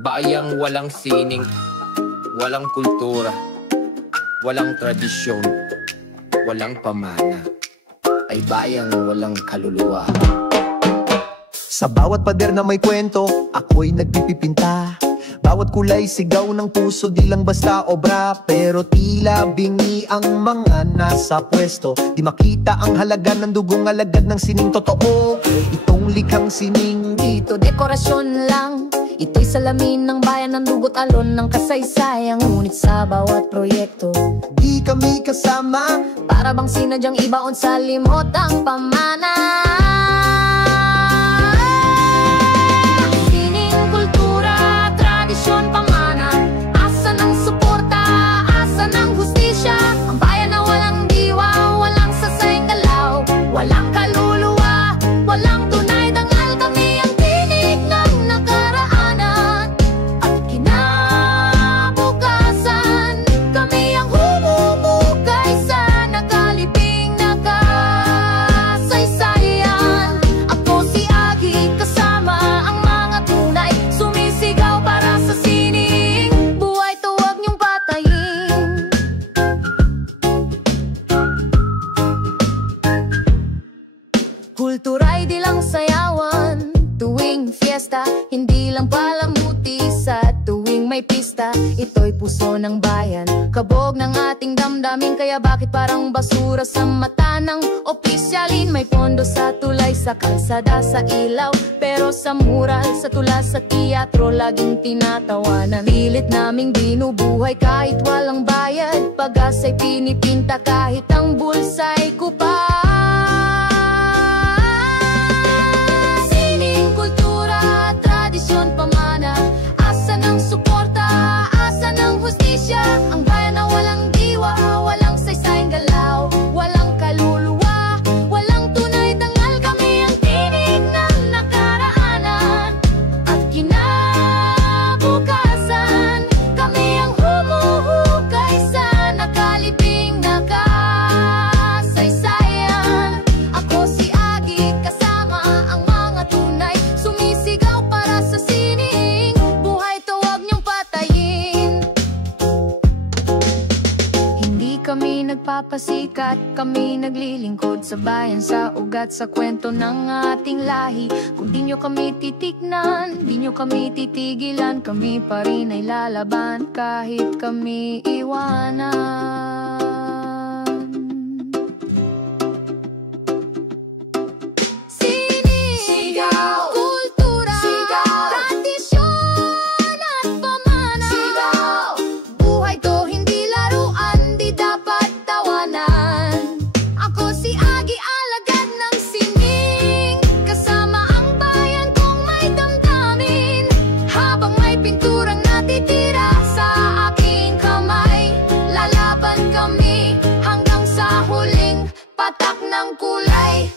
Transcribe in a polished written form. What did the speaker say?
Bayang walang sining, walang kultura, walang tradisyon, walang pamana, ay bayang walang kaluluwa. Sa bawat pader na may kwento, ako'y nagpipipinta. Bawat kulay sigaw ng puso, di lang basta obra. Pero tila bingi ang mga nasa pwesto. Di makita ang halaga ng dugong alagad ng sining totoo. Itong likhang sining, dito dekorasyon lang. Ito'y salamin ng bayan ng dugot alon ng kasaysayan. Ngunit sa bawat proyekto, di kami kasama. Para bang sinadyang ibaon sa limot ang pamana. Kultura'y di lang sayawan tuwing fiesta, hindi lang palamuti sa tuwing may pista. Ito'y puso ng bayan, kabog ng ating damdamin. Kaya bakit parang basura sa mata ng opisyalin? May pondo sa tulay, sa kalsada, sa ilaw, pero sa mural, sa tula, sa teatro, laging tinatawanan. Pilit naming binubuhay kahit walang bayad. Pag-asa'y pinipinta kahit ang bulsa'y kupal. Ang bayan na walang diwa, walang saysayang galaw, walang kaluluwa, walang tunay dangal. Kami ang tinig ng nakaraanan at kinabukasan. Kami ang humuhukay sa nakalibing na kasaysayan. Ako si Agi, kasama ang mga tunay, sumisigaw para sa sining. Buhay to, wag niyong patayin. Kami nagpapasikat, kami naglilingkod sa bayan, sa ugat, sa kwento ng ating lahi. Kung di nyo kami titignan, di nyo kami titigilan, kami pa rin ay lalaban kahit kami iwanan. Patak ng kulay.